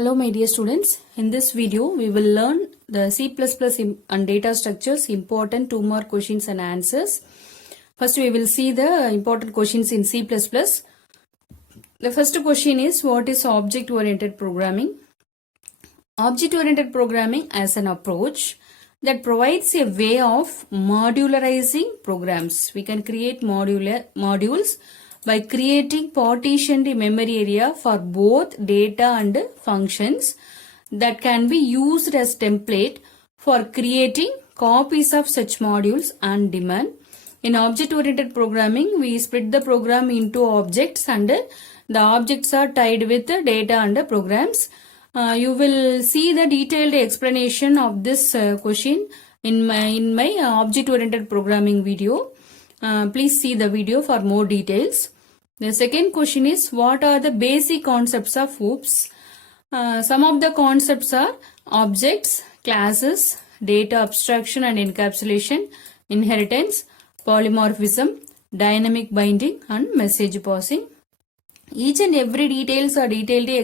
Hello my dear students, in this video we will learn the C++ and data structures important 2 more questions and answers. First we will see the important questions in C++. The first question is, what is object oriented programming? Object oriented programming as an approach that provides a way of modularizing programs. We can create modules by creating partitioned memory area for both data and functions that can be used as template for creating copies of such modules on demand. In object-oriented programming, we split the program into objects and the objects are tied with the data and programs. You will see the detailed explanation of this question in my object-oriented programming video. Please see the video for more details. The second question is, what are the basic concepts of OOPS? Some of the concepts are objects, classes, data abstraction and encapsulation, inheritance, polymorphism, dynamic binding and message passing. Each and every details are detailedly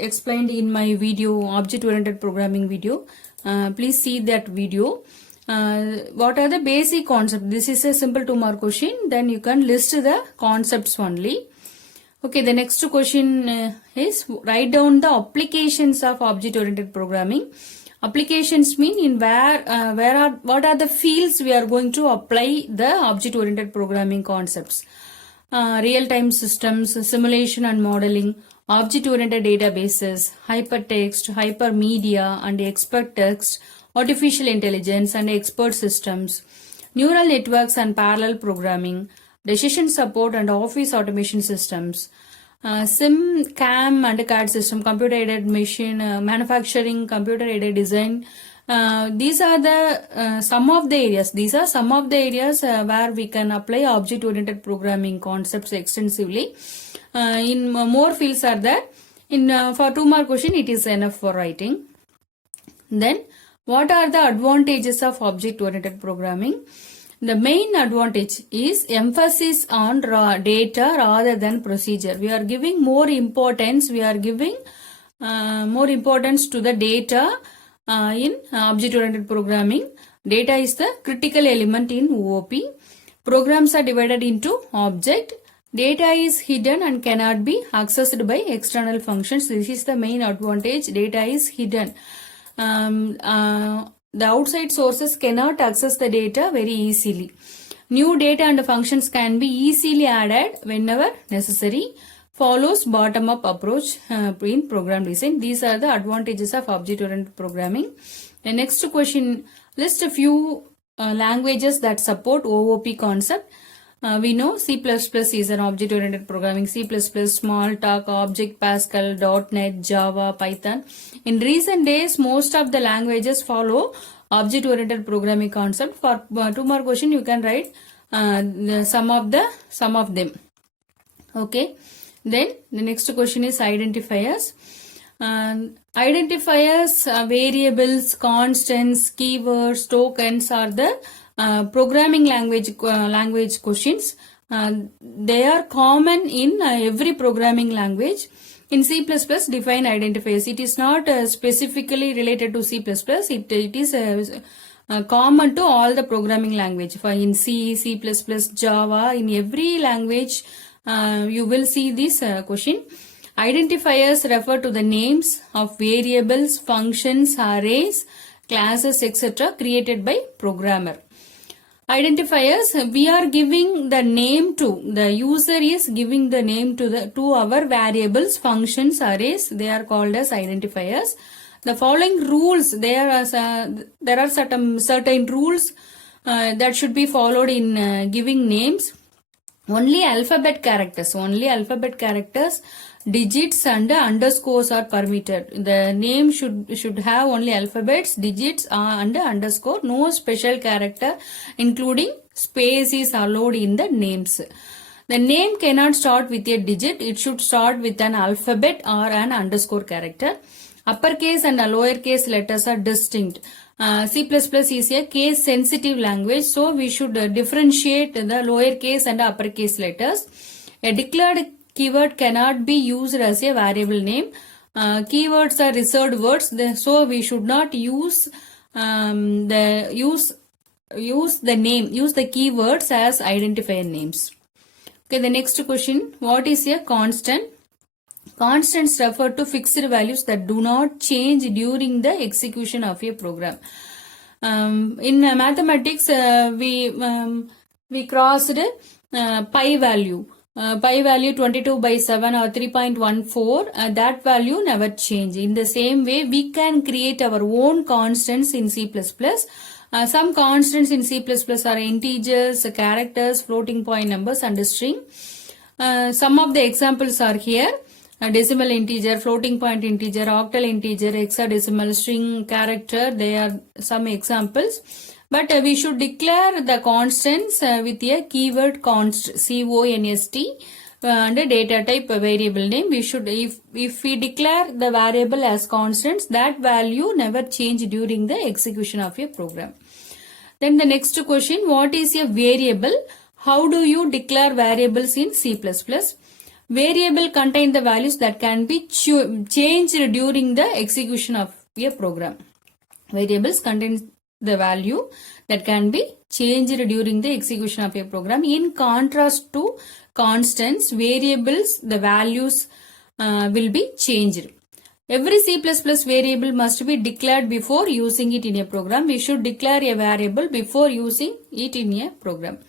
explained in my video, object-oriented programming video. Please see that video. What are the basic concepts? This is a simple 2-mark question. Then you can list the concepts only. Okay, the next question is, write down the applications of object-oriented programming. Applications mean in what are the fields we are going to apply the object-oriented programming concepts. Real-time systems, simulation and modeling, object-oriented databases, hypertext, hypermedia and expert text, artificial intelligence and expert systems, neural networks and parallel programming, decision support and office automation systems, SIM, CAM and CAD system, computer-aided machine, manufacturing, computer-aided design. These are the some of the areas. These are some of the areas where we can apply object-oriented programming concepts extensively. In more fields are there. For 2-mark question, it is enough for writing. Then, what are the advantages of object-oriented programming? The main advantage is emphasis on data rather than procedure. We are giving more importance. We are giving more importance to the data in object-oriented programming. Data is the critical element in OOP. Programs are divided into object. Data is hidden and cannot be accessed by external functions. This is the main advantage. Data is hidden. The outside sources cannot access the data very easily. New data and functions can be easily added whenever necessary. Follows bottom-up approach in program design. These are the advantages of object-oriented programming. The next question, list a few languages that support OOP concept. We know C++ is an object-oriented programming. C++, Smalltalk, Object, Pascal, .NET, Java, Python. In recent days, most of the languages follow object-oriented programming concept. For 2-mark question, you can write some of them. Okay. Then the next question is identifiers. Identifiers, variables, constants, keywords, tokens are the programming language questions. They are common in every programming language. In C++, define identifiers. It is not specifically related to C++. It is common to all the programming language. For in C, C++, Java, in every language, you will see this question. Identifiers refer to the names of variables, functions, arrays, classes, etc. created by programmer. Identifiers, we are giving the name to, the user is giving the name to our variables, functions, arrays. They are called as identifiers. The following rules, there are certain rules that should be followed in giving names. Only alphabet characters, digits and underscores are permitted. The name should have only alphabets, digits and underscore. No special character including space is allowed in the names. The name cannot start with a digit. It should start with an alphabet or an underscore character. Uppercase and lowercase letters are distinct. C++ is a case sensitive language, so we should differentiate the lowercase and uppercase letters. A declared keyword cannot be used as a variable name. Keywords are reserved words, so we should not use the keywords as identifier names. Okay, the next question, what is a constant? Constants refer to fixed values that do not change during the execution of a program. In mathematics, we crossed pi value. Pi value 22 by 7 or 3.14, that value never change. In the same way, we can create our own constants in C++. Some constants in C++ are integers, characters, floating point numbers and string. Some of the examples are here. Decimal integer, floating point integer, octal integer, hexadecimal, string, character, they are some examples. But we should declare the constants with a keyword const, C-O-N-S-T, and a data type variable name. We should, if we declare the variable as constants, that value never change during the execution of a program. Then the next question, what is a variable? How do you declare variables in C++? Variable contain the values that can be changed during the execution of a program. Variables contain the value that can be changed during the execution of a program. In contrast to constants, variables, the values will be changed. Every C++ variable must be declared before using it in a program. We should declare a variable before using it in a program.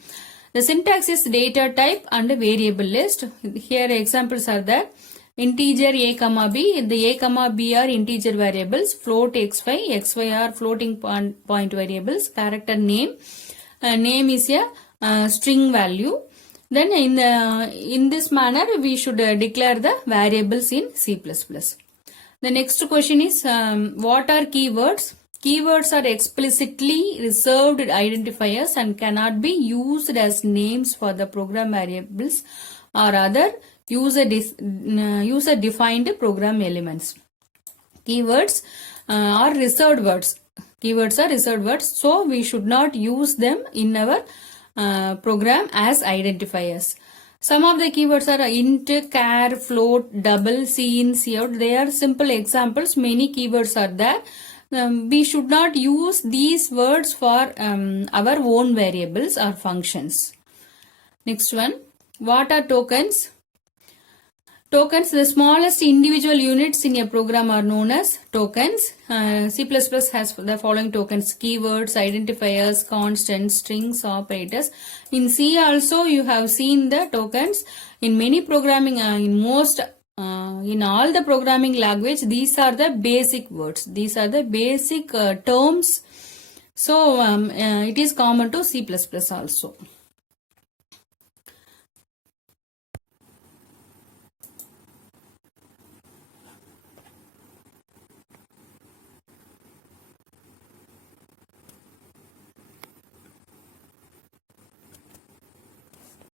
The syntax is data type and variable list. Here examples are there. Integer a comma b. The a comma b are integer variables. Float xy. Xy are floating point variables. Character name. Name is a string value. Then in this manner we should declare the variables in C++. The next question is what are keywords? Keywords are explicitly reserved identifiers and cannot be used as names for the program variables or other user-defined program elements. Keywords are reserved words. Keywords are reserved words, so we should not use them in our program as identifiers. Some of the keywords are int, char, float, double, cin, cout. They are simple examples. Many keywords are there. We should not use these words for our own variables or functions. Next one, what are tokens? Tokens, the smallest individual units in a program are known as tokens. C++ has the following tokens: keywords, identifiers, constants, strings, operators. In C also you have seen the tokens. In many programming, in all the programming language, these are the basic words. These are the basic terms. So it is common to C++ also.